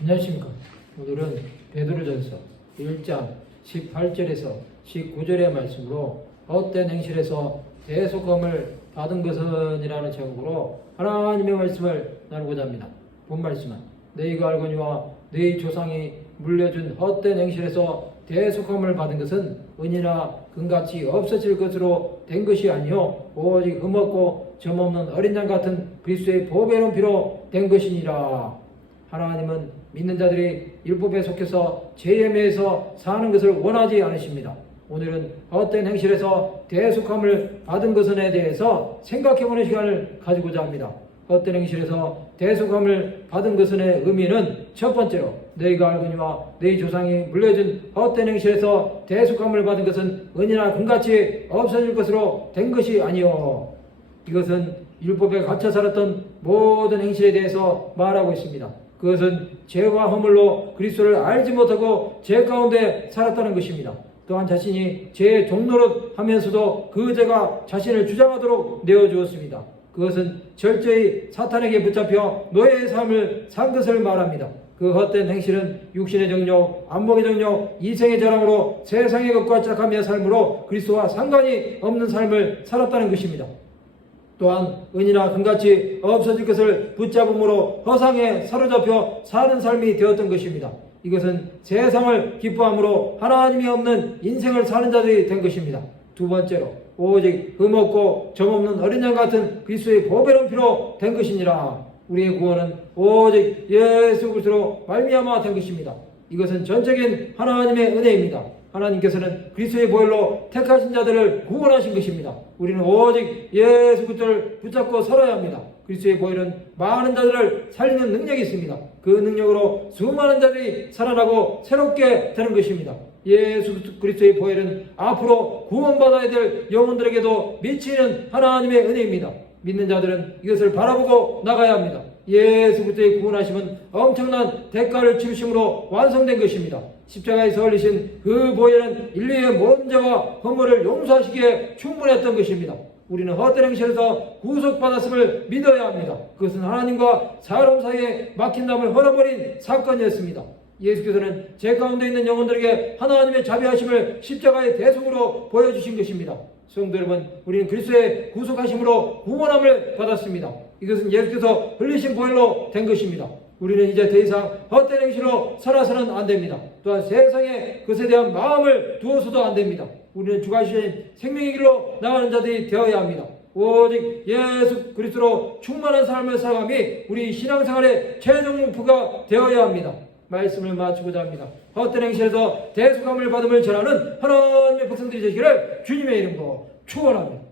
안녕하십니까. 오늘은 베드로전서 1장 18절에서 19절의 말씀으로 헛된 행실에서 대속함을 받은 것은 이라는 제목으로 하나님의 말씀을 나누고자 합니다. 본 말씀은 너희가 알거니와 너희 조상이 물려준 헛된 행실에서 대속함을 받은 것은 은이나 금같이 없어질 것으로 된 것이 아니요 오직 흠없고 점없는 어린 양 같은 그리스도의 보배로운 피로 된 것이니라. 하나님은 믿는 자들이 율법에 속해서 죄에 매여서 사는 것을 원하지 않으십니다. 오늘은 헛된 행실에서 대속함을 받은 것에 대해서 생각해보는 시간을 가지고자 합니다. 헛된 행실에서 대속함을 받은 것의 의미는 첫 번째로 너희가 알거니와 너희 조상이 물려준 헛된 행실에서 대속함을 받은 것은 은이나 금같이 없어질 것으로 된 것이 아니요. 이것은 율법에 갇혀 살았던 모든 행실에 대해서 말하고 있습니다. 그것은 죄와 허물로 그리스도를 알지 못하고 죄 가운데 살았다는 것입니다. 또한 자신이 죄의 종노릇 하면서도 그 죄가 자신을 주장하도록 내어주었습니다. 그것은 철저히 사탄에게 붙잡혀 노예의 삶을 산 것을 말합니다. 그 헛된 행실은 육신의 정욕, 안목의 정욕, 이생의 자랑으로 세상의 것과 짝하며 삶으로 그리스도와 상관이 없는 삶을 살았다는 것입니다. 또한 은이나 금같이 없어질 것을 붙잡음으로 허상에 사로잡혀 사는 삶이 되었던 것입니다. 이것은 세상을 기뻐함으로 하나님이 없는 인생을 사는 자들이 된 것입니다. 두 번째로 오직 흠없고 점없는 어린 양 같은 그리스도의 보배로운 피로 된 것이니라. 우리의 구원은 오직 예수 그리스도로 말미암아 된 것입니다. 이것은 전적인 하나님의 은혜입니다. 하나님께서는 그리스도의 보혈로 택하신 자들을 구원하신 것입니다. 우리는 오직 예수 그리스도를 붙잡고 살아야 합니다. 그리스도의 보혈은 많은 자들을 살리는 능력이 있습니다. 그 능력으로 수많은 자들이 살아나고 새롭게 되는 것입니다. 예수 그리스도의 보혈은 앞으로 구원받아야 될 영혼들에게도 미치는 하나님의 은혜입니다. 믿는 자들은 이것을 바라보고 나가야 합니다. 예수 그리스도의 구원하심은 엄청난 대가를 치르심으로 완성된 것입니다. 십자가에서 흘리신 그 보혈은 인류의 모든 죄와 허물을 용서하시기에 충분했던 것입니다. 우리는 헛된 행실에서 구속받았음을 믿어야 합니다. 그것은 하나님과 사람 사이에 막힌담을 헐어버린 사건이었습니다. 예수께서는 죄 가운데 있는 영혼들에게 하나님의 자비하심을 십자가의 대속으로 보여주신 것입니다. 성도 여러분, 우리는 그리스도의 구속하심으로 구원함을 받았습니다. 이것은 예수께서 흘리신 보혈로 된 것입니다. 우리는 이제 더 이상 헛된 행실로 살아서는 안 됩니다. 또한 세상에 그것에 대한 마음을 두어서도 안 됩니다. 우리는 주가 주신 생명의 길로 나가는 자들이 되어야 합니다. 오직 예수 그리스도로 충만한 삶을 살아감이 우리 신앙생활의 최종 목표가 되어야 합니다. 말씀을 마치고자 합니다. 헛된 행실에서 대속함을 받음을 전하는 하나님의 백성들이 되시기를 주님의 이름으로 축원합니다.